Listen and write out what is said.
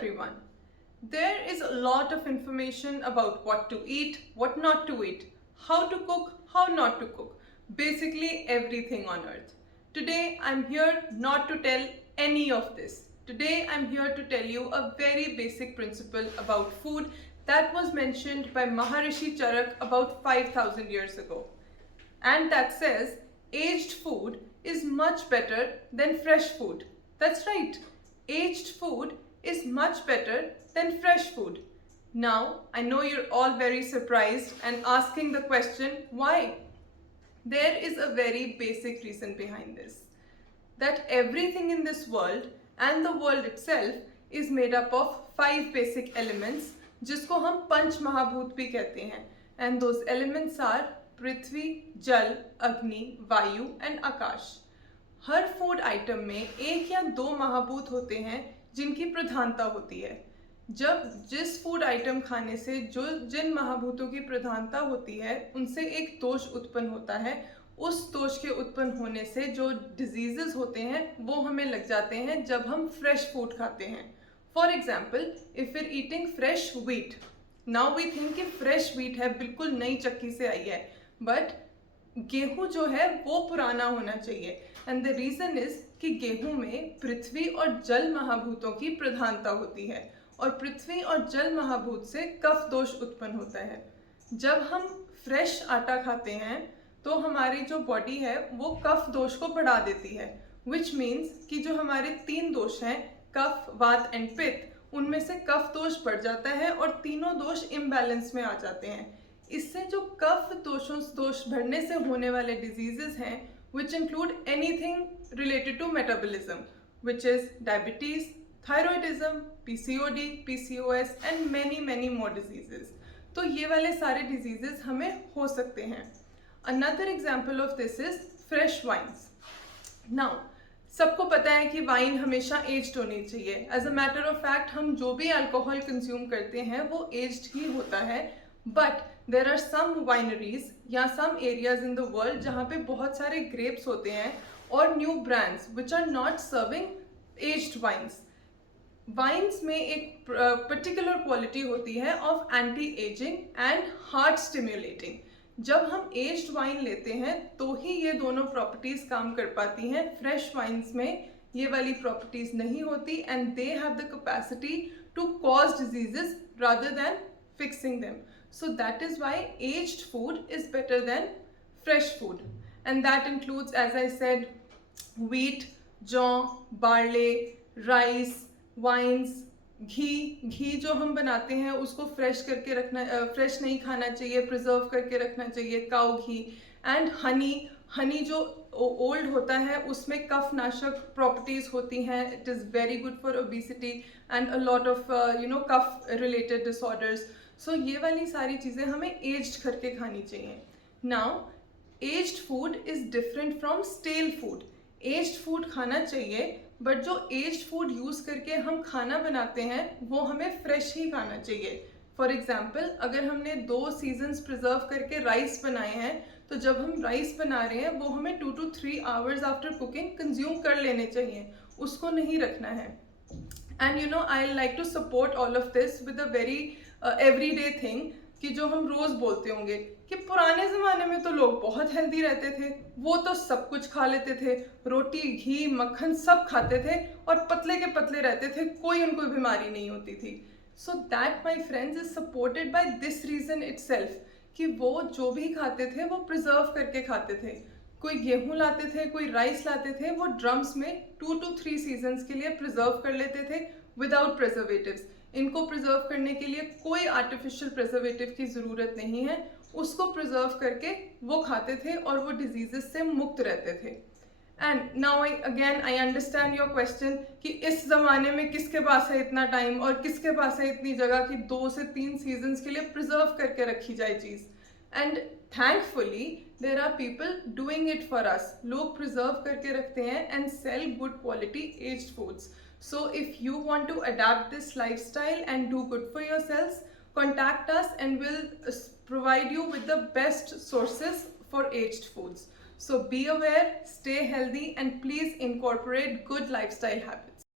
everyone. There is a lot of information about what to eat, what not to eat, how to cook, how not to cook, basically everything on earth. Today I'm here not to tell any of this. Today I'm here to tell you a very basic principle about food that was mentioned by Maharishi Charak about 5,000 years ago. And that says aged food is much better than fresh food. That's right, aged food is much better than fresh food. Now, I know you're all very surprised and asking the question, why? There is a very basic reason behind this. That everything in this world and the world itself is made up of 5 basic elements, जिसको हम पंच महाभूत भी कहते हैं. And those elements are पृथ्वी, जल, अग्नि, वायु and Akash. Her food item में एक या दो महाभूत होते हैं जिनकी प्रधानता होती है. जब जिस फूड आइटम खाने से जिन महाभूतों की प्रधानता होती है उनसे एक दोष उत्पन्न होता है, उस दोष के उत्पन्न होने से जो डिजीजेस होते हैं वो हमें लग जाते हैं जब हम फ्रेश फूड खाते हैं. For example, if we're eating fresh wheat, now we think कि फ्रेश व्हीट है, बिल्कुल नई चक्की से आई है, बट गेहूं जो है वो पुराना होना चाहिए. एंड द रीज़न इज कि गेहूं में पृथ्वी और जल महाभूतों की प्रधानता होती है और पृथ्वी और जल महाभूत से कफ दोष उत्पन्न होता है. जब हम फ्रेश आटा खाते हैं तो हमारी जो बॉडी है वो कफ दोष को बढ़ा देती है, विच मीन्स कि जो हमारे 3 दोष हैं, कफ, वात एंड पित्त, उनमें से कफ दोष बढ़ जाता है और तीनों दोष इम्बैलेंस में आ जाते हैं. इससे जो कफ दोष बढ़ने से होने वाले डिजीजेस हैं, which include anything related to metabolism, which is diabetes, thyroidism, PCOD, PCOS and many more diseases. तो ये वाले सारे diseases हमें हो सकते हैं. Another example of this is fresh wines. Now, सबको पता है कि वाइन हमेशा एज्ड होनी चाहिए. As a matter of fact, हम जो भी अल्कोहल कंज्यूम करते हैं वो एज्ड ही होता है. But there are some wineries या some areas in the world जहाँ पे बहुत सारे grapes होते हैं और new brands which are not serving aged wines. Wines में एक particular quality होती है of anti-aging and heart stimulating. जब हम aged wine लेते हैं तो ही ये दोनों properties काम कर पाती हैं. Fresh wines में ये वाली properties नहीं होती and they have the capacity to cause diseases rather than fixing them. So that is why aged food is better than fresh food. And that includes, as I said, wheat, jaw, barley, rice, wines, घी जो हम बनाते हैं उसको fresh करके रखना, fresh नहीं खाना चाहिए, प्रिजर्व करके रखना चाहिए, काऊ घी. एंड हनी जो ओल्ड होता है उसमें कफ नाशक प्रॉपर्टीज होती हैं. It is very good for obesity and a lot of cough related disorders. So ये वाली सारी चीज़ें हमें एज्ड करके खानी चाहिए. Now, aged food is different from stale food. Aged food खाना चाहिए, बट जो एज्ड फूड यूज़ करके हम खाना बनाते हैं वो हमें फ्रेश ही खाना चाहिए. फॉर एग्जाम्पल, अगर हमने 2 सीजन्स प्रिजर्व करके राइस बनाए हैं तो जब हम राइस बना रहे हैं वो हमें 2 to 3 hours after cooking consume कर लेने चाहिए, उसको नहीं रखना है. And I like to support all of this with a very everyday thing कि जो हम रोज़ बोलते होंगे कि पुराने ज़माने में तो लोग बहुत हेल्दी रहते थे, वो तो सब कुछ खा लेते थे, रोटी, घी, मक्खन सब खाते थे और पतले के पतले रहते थे, कोई उनको बीमारी नहीं होती थी. So that my friends is supported by this reason itself कि वो जो भी खाते थे वो प्रिजर्व करके खाते थे. कोई गेहूं लाते थे, कोई राइस लाते थे, वो ड्रम्स में 2 to 3 सीजन्स के लिए प्रिजर्व कर लेते थे विदाउट प्रिजर्वेटिव्स. इनको प्रिजर्व करने के लिए कोई आर्टिफिशियल प्रिजर्वेटिव की ज़रूरत नहीं है. उसको प्रिजर्व करके वो खाते थे और वो डिजीजेस से मुक्त रहते थे. And now I understand your question कि इस ज़माने में किसके पास है इतना टाइम और किसके पास है इतनी जगह कि 2 से 3 सीजन्स के लिए प्रिजर्व करके रखी जाए चीज़. And thankfully there are people doing it for us. लोग प्रिजर्व करके रखते हैं and sell good quality aged foods. So if you want to adapt this lifestyle and do good for yourselves, contact us and we'll provide you with the best sources for aged foods. So be aware, stay healthy and please incorporate good lifestyle habits.